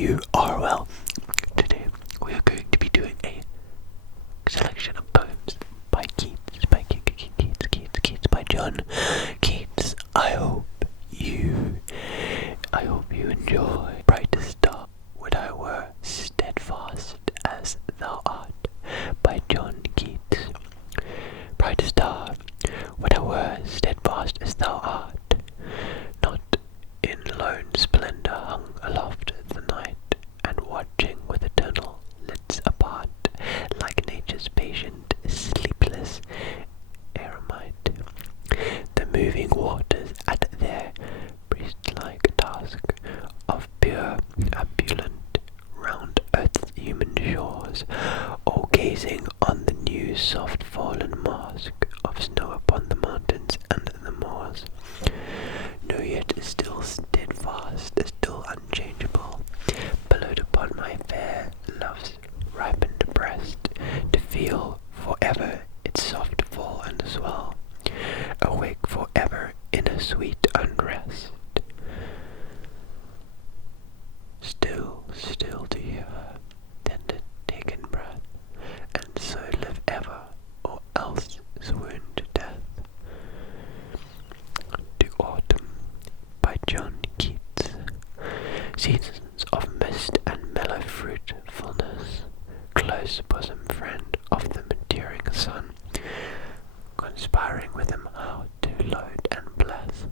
you are well. Today we are going to be doing a selection of poems by Keats, by John Keats. I hope you enjoy. Brightest star, would I were steadfast as thou art, by John Keats. Brightest star, would I were steadfast as thou art, not in lone splendour hung aloft the night, and watching with eternal lids apart, like nature's patient, sleepless eremite. The moving waters at their priest-like task of pure abulant round earth's human shores, or gazing on the new soft fallen mask of snow upon the mountains and the moors. No, yet still steadfast, still unchangeable, pillowed upon my fair love's ripened breast, to feel forever its soft fall and swell, awake forever in a sweet unrest. Still to hear her tender taken breath, and so live ever, or else swoon to death. To Autumn, by John Keats. Seasons of mist and mellow fruitfulness, close bosom friend of the maturing sun, conspiring with him how to load and bless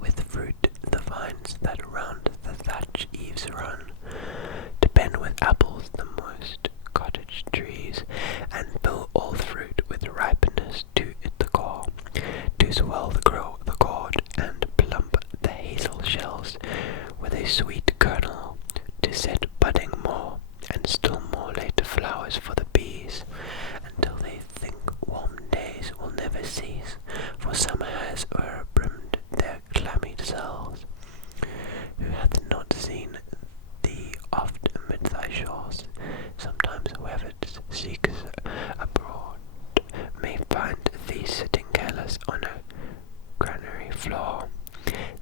with fruit the vines that round the thatch eaves run, to pen with apples the moist cottage trees, and fill all fruit with ripeness to the core, to swell the gourd and plump the hazel shells with a sweet kernel, to set budding more, and still more later flowers for the bees, until they think warm days will never cease, for summer has o'erbrimmed their clammy cells. Who hath not seen thee oft amid thy shores? Sometimes whoever seeks abroad may find thee sitting careless on a granary floor,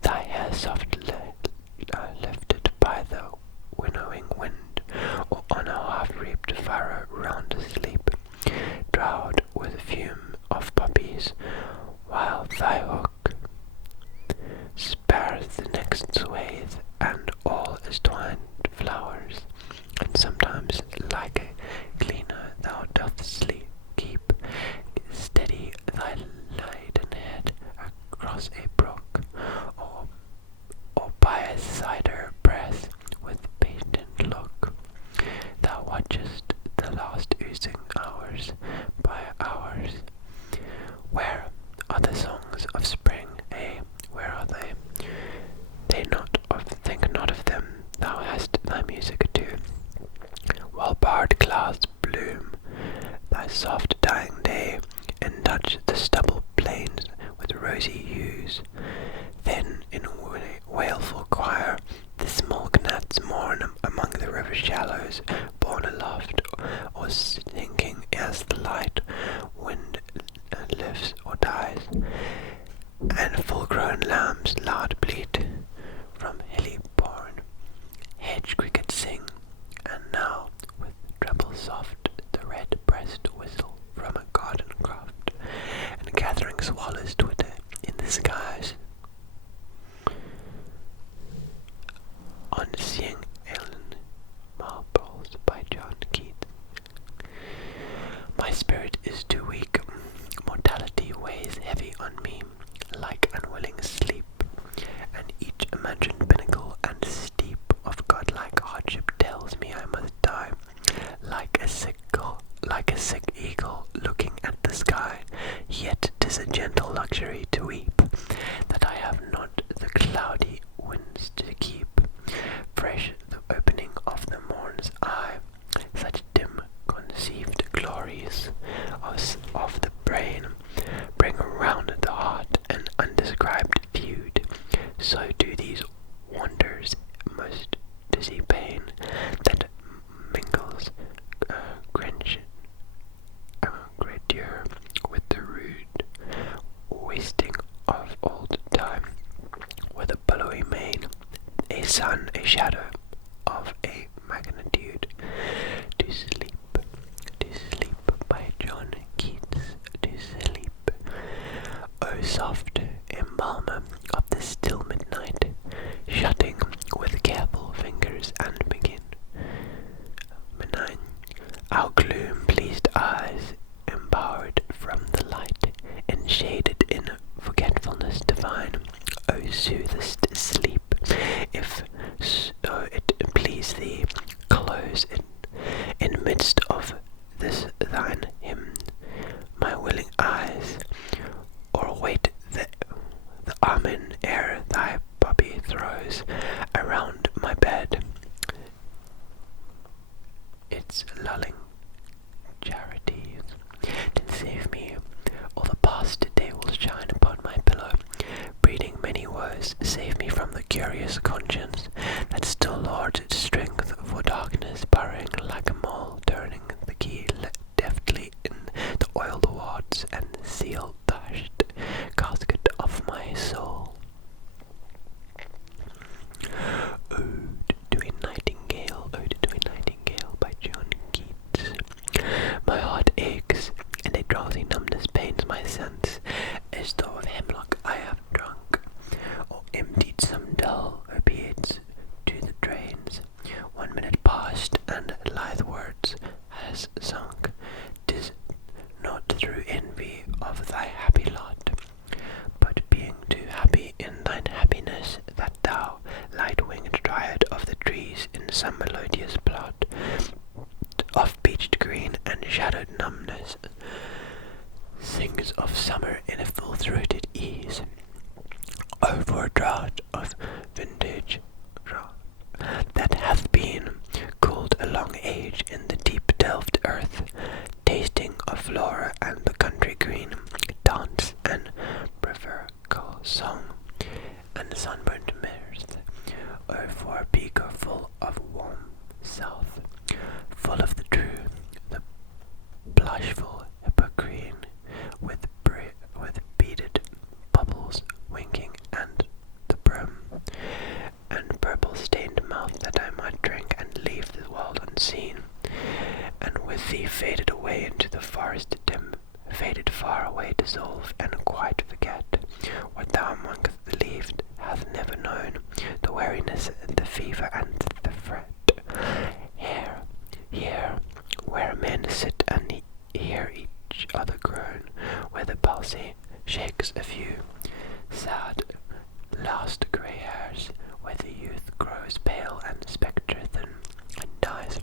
thy hair soft lifted by the winnowing wind, or on a half-reaped furrow round asleep, drowed with fume of poppies, while thy hook spares the next swathe, and all is twined flowers. And sometimes, like a gleaner, thou doth keep steady thy laden head across a brook, or by a cider press with patient look. Thou watchest the last oozing hours by hours. Where are the songs of spring? Where are they? Think not of them. Thou hast thy music too. While barred clouds bloom, thy soft dying day, and touch the stubble plains with rosy hues. Then in wailful choir the small gnats mourn among the river shallows, borne aloft, or sinking as the light wind lifts or dies. And full-grown lambs loud bleat from hilly bourne, hedge crickets sing, and now with treble soft the red-breast whistle from a garden croft, and gathering swallows twitter in the skies. On seeing Ellen Marbles, by John Keats. My spirit is too weak, mortality weighs heavy on me, like unwilling sleep, and each imagined pinnacle and steep of godlike hardship tells me I must die, like a sick eagle looking at the sky. Yet 'tis a gentle luxury to weep, that I have not the cloudy winds to keep fresh the opening of the morn's eye. Such dim conceived glories of the brain bring around the heart an undescribed feud. So do these wonders most dizzy pain, that mingles grandeur with the rude wasting of old time, with a billowy mane, a sun, a shadow of a magnitude. To sleep by John Keats. To sleep. O soft embalmer of the still midnight, shutting with careful fingers and begin. Benign, our gloom-pleased eyes, empowered from the light, enshaded in forgetfulness divine, O soothest sleep, if so it please thee, close in midst of this thine hymn, my willing eyes, or wait the amen ere thy puppy throws around my bed its lulling charities. To save me, all the past day will shine upon my pillow, breeding many woes. Save me from the curious conscience that still lords its strength for darkness, burrowing like a mole, turning the key deftly in the oiled wards and seal the hushed casket of my soul. Ode to a Nightingale, by John Keats. My heart aches, and a drowsy numbness pains my sense, as though of hemlock I have drunk, or emptied some dull opiates to the drains. 1 minute past, and lithe words has sunk. 'Tis not through envy of thy happy lot, but being too happy in thine happiness, that thou, light-winged dryad of the trees, in some melodious plot of beached green and shadowed numbness, sings of summer in a full-throated ease. Oh, for a draught of vintage that hath been cooled a long age in the deep delved earth, tasting of flora and the country green, dance and proverbial song, and sunburnt mirth. Oh, for a beaker full of warm south, full of the true, the blushful hippocrene, with beaded bubbles winking, and the brim, and purple-stained mouth, that I might drink and leave the world unseen, and with thee faded away into the forest dim, faded far away, dissolve, and quite forget what thou amongst the leaves hath never known, the weariness, the fever, and the fret. Here, where men sit and hear each other groan, where the palsy shakes a few sad last grey hairs, where the youth grows pale and spectre-thin and dies,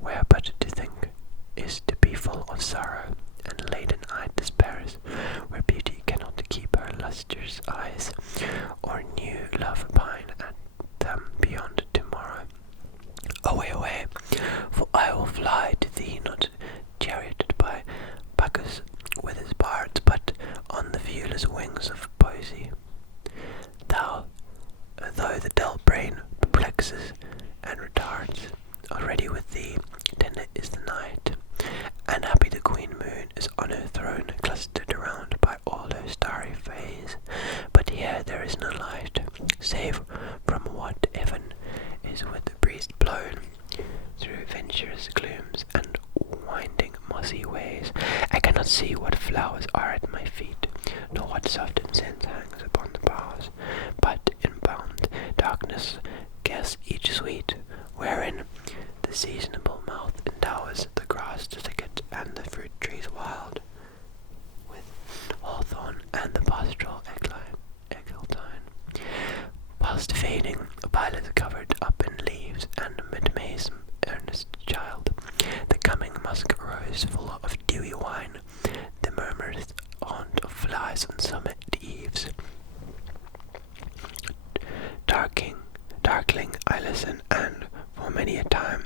where but to think is to be full of sorrow, and laden-eyed despairs, where beauty cannot keep her lustrous eyes, or new love pine at them beyond tomorrow. Away, away, for I will fly to thee, not charioted by Bacchus with his bards, but on the viewless wings of poesy. Though the dull brain perplexes and retards, already with thee tender is the night, and happy the queen moon is on her throne, clustered around by all her starry fays. But here there is no light, save from what heaven is with the breeze blown through venturous glooms and winding mossy ways. I cannot see what flowers are at my feet, nor what soft incense hangs upon the boughs, but in bound darkness guess each sweet, wherein the seasonable mouth endowers the grass thicket and the fruit trees wild, with hawthorn and the pastoral eglantine, whilst fading violets covered up in leaves, and mid May's earnest child, the coming musk rose full of dewy wine, the murmurous haunt of flies on summit eaves. Darkling I listen, and for many a time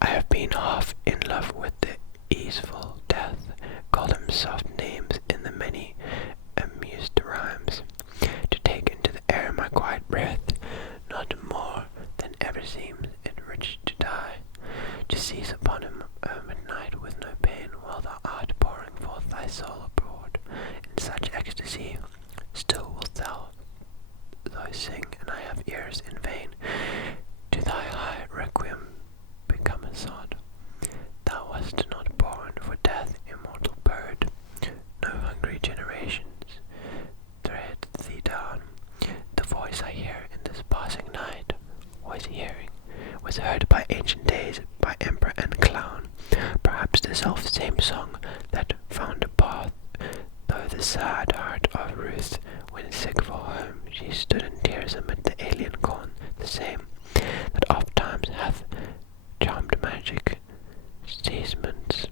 I have been half in love with the easeful death, call him soft names in the many amused rhymes, to take into the air my quiet breath, not more than ever seems it rich to die, to seize upon him midnight with no pain, while thou art pouring forth thy soul abroad in such ecstasy. Still wilt thou sing, and I have ears in vain, to thy high was heard by ancient days, by emperor and clown. Perhaps the self-same song that found a path, though the sad heart of Ruth, when sick for home, she stood in tears amid the alien corn, the same that oft times hath charmed magic statements,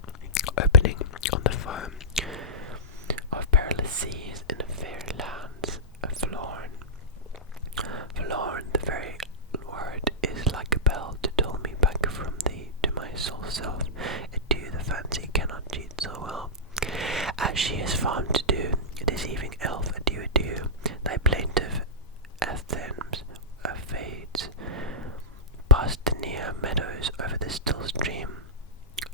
opening on the foam of perilous seas in fair lands, forlorn. Forlorn, the very word is like a bell to toll me back from thee to my sole self. Adieu, the fancy cannot cheat so well as she is farmed to do. Deceiving elf, adieu, adieu, thy plaintive anthems fades past the near meadows, over the still stream,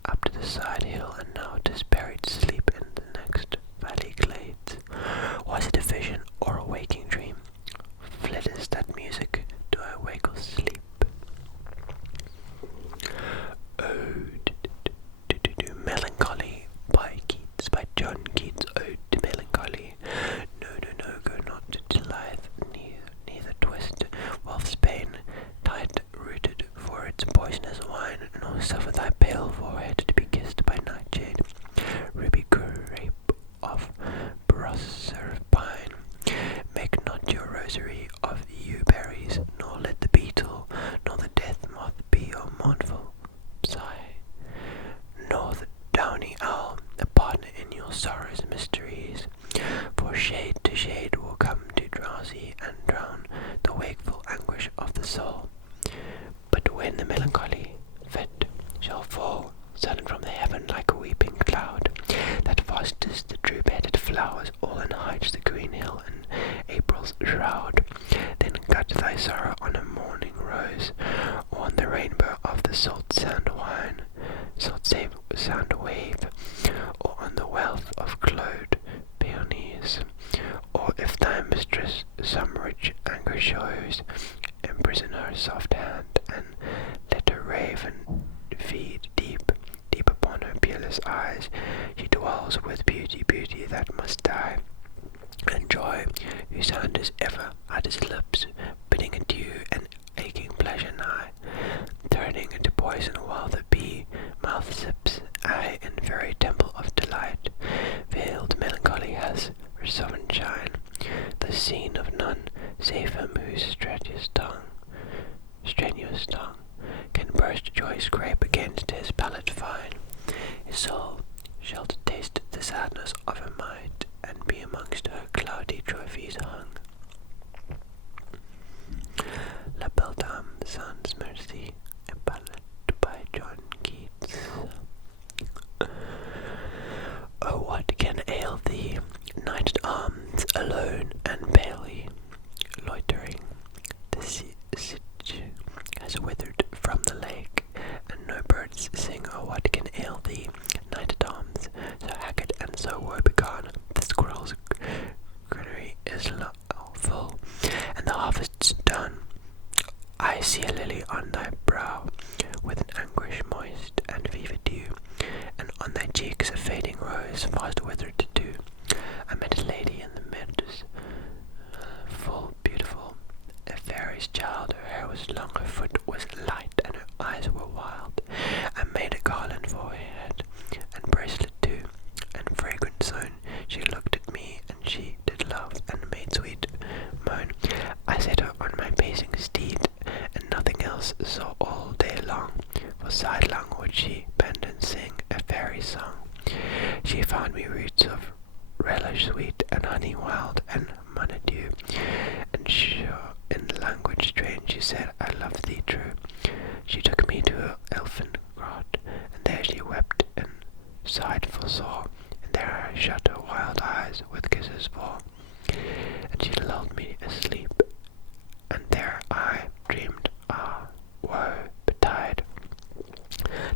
up to the side hill, and now 'tis buried sleep in the next valley glades. Was it a vision or a waking dream? Fled is that music, do I wake or sleep? Ode to Melancholy by Keats, by John Keats. Ode to Melancholy. No, no, no, go not to life, neither twist wealth's pain, tight-rooted for its poisonous wine, nor suffer thy pale forehead to be kissed by nightshade, ruby grape of proserpine. Make not your rosary of yew berries, nor let the beetle nor the death moth be your mournful sigh, nor the downy owl a partner in your sorrow's mysteries. For shade to shade will come to drowsy and drown the wakeful anguish of the soul. But when the melancholy fit shall fall, sudden from the heaven like a weeping cloud, that fosters the droop-headed flowers, all and hides the green hill in April's shroud, then cut thy sorrow on a morning rose, or on the rainbow of the salt sand wine, sound wave, or on the wealth of glowed peonies, or if thy mistress some rich anger shows, imprison her soft hand, and let her raven feed deep, deep upon her peerless eyes. She dwells with beauty, beauty that must die, and joy, whose hand is ever at his lips, bidding adieu and aching pleasure nigh, turning into poison while the bee mouth sips, aye, in very temple of delight. Veiled melancholy has her sovereign shine, the scene of none save him whose strenuous tongue can burst joy's grape against his palate fine. His soul shall taste the sadness of her might, and be amongst her cloudy trophies hung. La Belle Dame sans Merci, a ballad by John Keats. Oh, what can ail thee, knight at arms, alone and palely loitering? The sitch has withered from the lake, and no birds sing. Oh, what can ail thee, knight at arms, so haggard and so woe-begone? The squirrel's granary is full, and the harvest's done. I see a lily on thy brow, with an anguish moist and fever dew, and on thy cheeks a fading rose, fast withered too. I met a lady in the meadows, full beautiful, a fairy's child. Her hair was long, her foot was light, and her eyes were wild. I made a garland for her head, and bracelet too, and fragrant zone. She looked at me, and she did love, and made sweet moan. I set her on my pacing steed, and nothing else saw all day long, for sidelong would she bend and sing a fairy song. She found me roots of relish sweet, and honey wild, and monadieu, and sure in language strange she said, I love thee true. She took me to her elfin grot, and there she wept and sighed for sore, and there I shut her wild eyes with kisses for, and she lulled me asleep, and there I dreamed, ah, woe betide,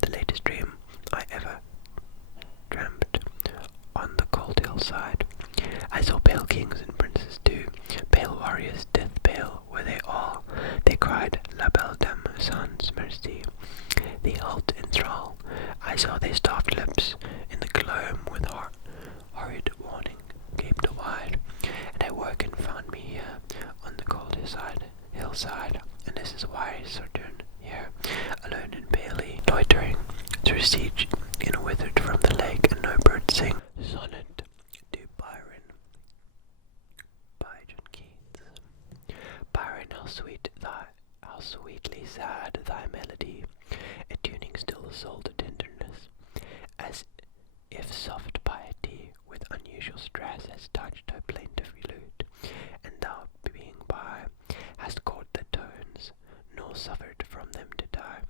the latest dream I ever dreamt. On the cold hillside I saw pale kings and princes too, pale warriors, death pale were they all. They cried, La Belle Dame sans Merci, the halt in thrall. I saw their starved lips in the gloam with horrid warning gaped wide, and I woke and found me here on the cold hillside, and this is why I sojourn here. recede in withered from the lake, and no bird sing. Sonnet to Byron by John Keats. Byron, how sweetly sad thy melody, attuning still the soul to tenderness, as if soft piety with unusual stress has touched her plaintive lute, and thou being by, hast caught the tones, nor suffered from them to die.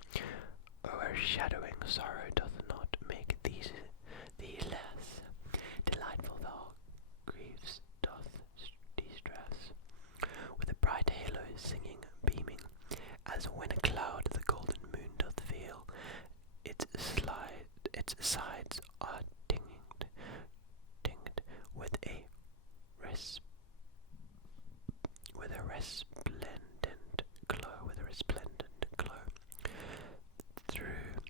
O'ershadowing sorrow doth not make thee less delightful, thou griefs doth distress. With a bright halo singing, beaming, as when a cloud the golden moon doth veil, its sides are tinged with a resplendent glow. Through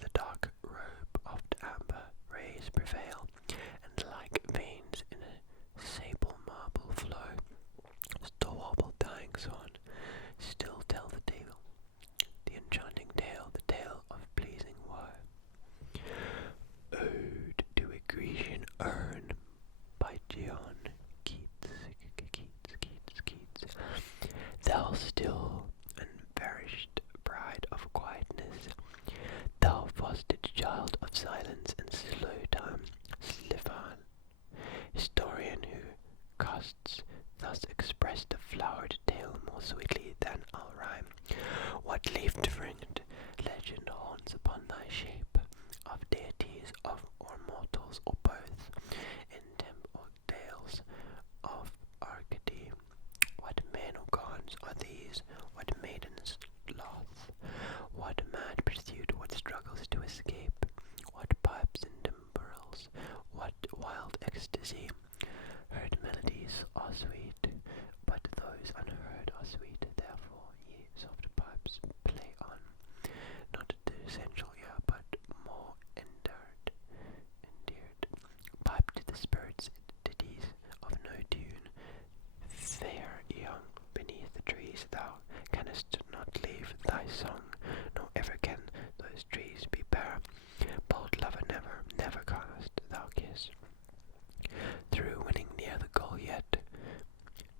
the dark robe of amber rays prevail, and like veins in a sable marble flow, still warble dying swan, still tell the enchanting tale, the tale of pleasing woe. Ode to a Grecian urn by John Keats. Thou still unverished bride of quietness, thou fostered child of silence and slow time, Slivan, historian who casts thus express the flowered tale more sweetly than I'll rhyme. What leaf-fringed legend haunts upon thy shape, of deities or mortals or both, in temple tales of Arcady? What men or gods are these? What maidens loth? What mad pursuit? What struggles to escape? What pipes and timbrels? What wild ecstasy? Heard melodies are sweet, but those unheard are sweet. Therefore, ye soft pipes, play on, not the essential ear, but more endeared. Pipe to the spirits ditties of no tune. Fair young, beneath the trees thou canst not leave thy song, nor ever can those trees be bare. Bold lover, never canst thou kiss. Through winning near the goal yet,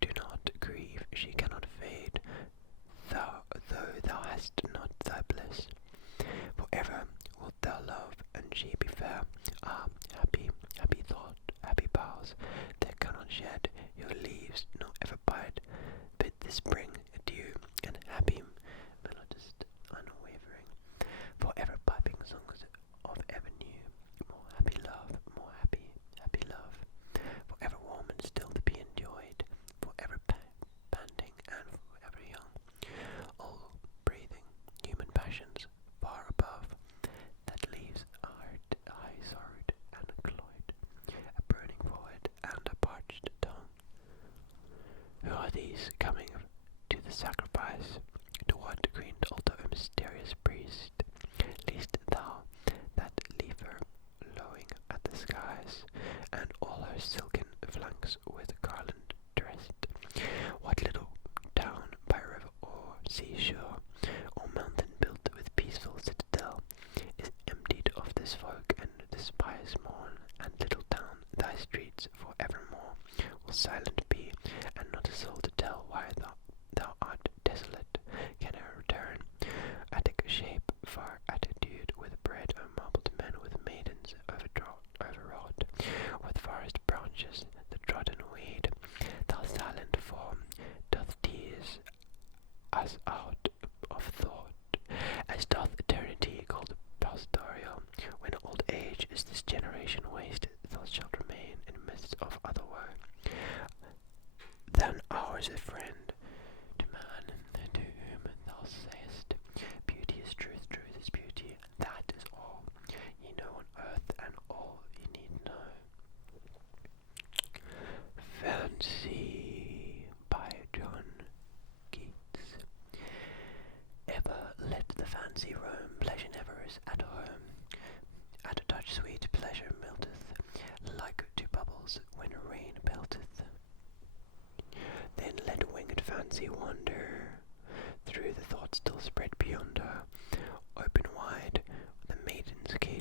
do not grieve, she cannot fade, though thou hast not thy bliss. Forever wilt thou love, and she be fair. Ah, happy thought, happy boughs, that cannot shed your leaves, nor ever bide. Bid the spring adieu, and happy melodist unwavering, forever piping songs of ever new. More happy love, more happy love, forever warm and still to be enjoyed, forever panting and forever young, all breathing human passions far above, that leaves a heart high sorrowed and cloyed, a burning forehead and a parched tongue. Who are these coming to the sacrifice? To what green altar, O mysterious priest? Least thou that leave her lowing at the skies, and all her silken flanks with garland dressed? What little town by river or seashore, or mountain built with peaceful citadel, is emptied of this folk and this pious morn? And little town, thy streets for evermore will silent be, and not a soul to tell why thou art desolate. Can I return? Attic shape, far attitude, with bread or marbled men, with maidens overwrought, with forest branches, the trodden weed. Thou silent form doth tease us out of thought, as doth eternity called pastoral. When old age is this generation waste, thou shalt remain in midst of other woe than ours, a friend to man, to whom thou sayest, beauty is truth, truth is beauty, and that is all ye know on earth, and all ye need know. Fancy by John Keats. Ever let the fancy roam, pleasure never is at home. At a touch sweet pleasure melteth, like to bubbles when rain pelteth. Then let winged fancy wander through the thoughts still spread beyond her, open wide the maiden's cage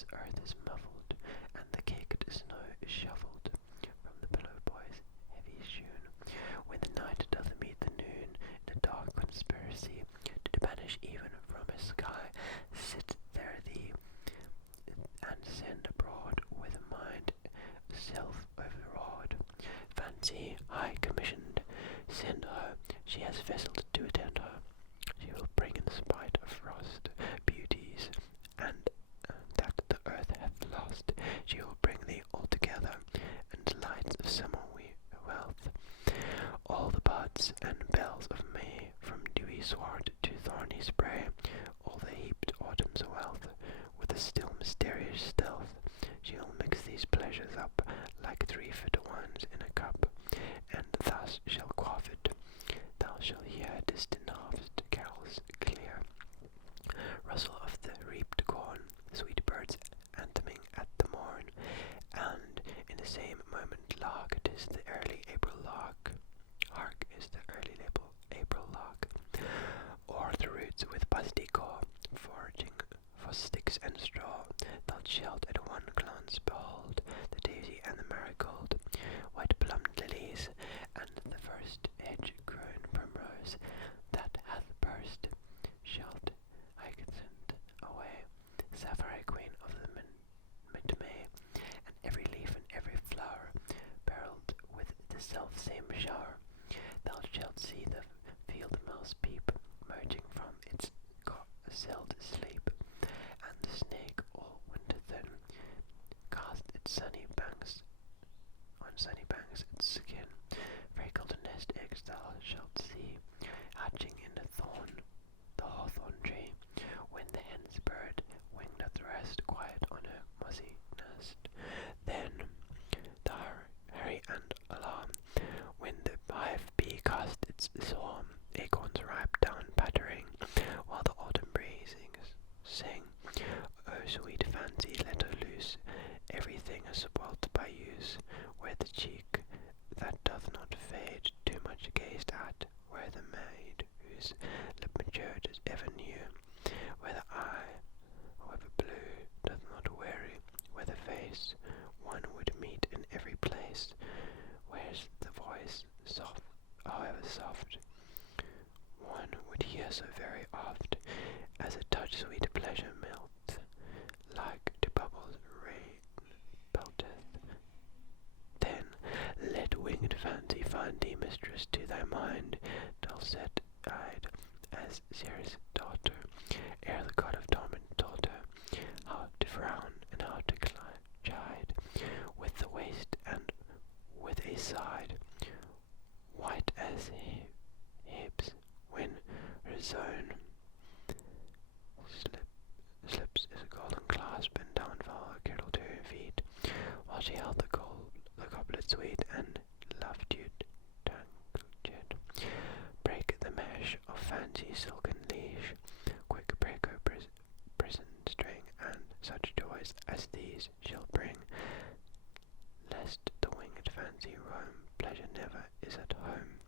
this earth is muffled, and the caked snow is shuffled from the pillow boy's heavy shoon. When the night doth meet the noon in a dark conspiracy, to banish even from his sky, sit there thee, and send abroad with a mind self overawed. Fancy, high commissioned, send her, she has vessels to attend her. She will bring in spite of frost, beauties, and that the earth hath lost. She will bring thee altogether, and delights of summer wealth. All the buds and bells of May, from dewy sward to thorny spray, all the heaped autumn's wealth, with a still mysterious stealth, she will mix these pleasures up, like 3 fit wines in a cup, and thus shall quaff it. Thou shalt hear distant harvest carols clear, rustle of the reaped corn, sweet birds antheming at the morn, and in the same moment lark, 'tis the early April lark. Hark is the early April lark. O'er the roots with busty caw, foraging for sticks and straw, thou shalt at one glance behold the daisy and the marigold, white plumed lilies, and the first edge-grown primrose that hath burst. Shalt hyacinth away, sapphire queen of the mid-May, and every leaf and every flower barrelled with the self-same shower. Thou shalt see the field mouse peep, merging from its celled sleep, and the snake all winter thin cast its sunny banks its skin. Very golden nest eggs thou shalt see, hatching in the hawthorn tree, when the hen's bird wing doth rest quiet on her mossy nest. Then the hurry and alarm, when the hive bee cast its swarm, acorns ripe down pattering, while the autumn breezes sing. O sweet fancy, let her loose, everything is spoilt by use, where the cheek that doth not fade, too much gazed at, where the maid whose lip matured is ever new, where the eye, however blue, doth not weary, where the face one would meet in every place, where's the voice soft, however soft, one would hear so very oft, as a touch sweet pleasure melts, like to bubbles rain pelteth. Then let winged fancy find thee mistress to thy mind, dulcet-eyed as Ceres' daughter, ere the god of torment taught her how to frown and how to chide, with the waist and with a side, white as hips, when her zone slips is a golden clasp, and down fell a girdle to her feet, while she held the goblet sweet, and love-dewed tangled. Break the mesh of fancy's silken leash, quick break her prison string, and such joys as these shall bring, lest the winged fancy roam, pleasure never is at home.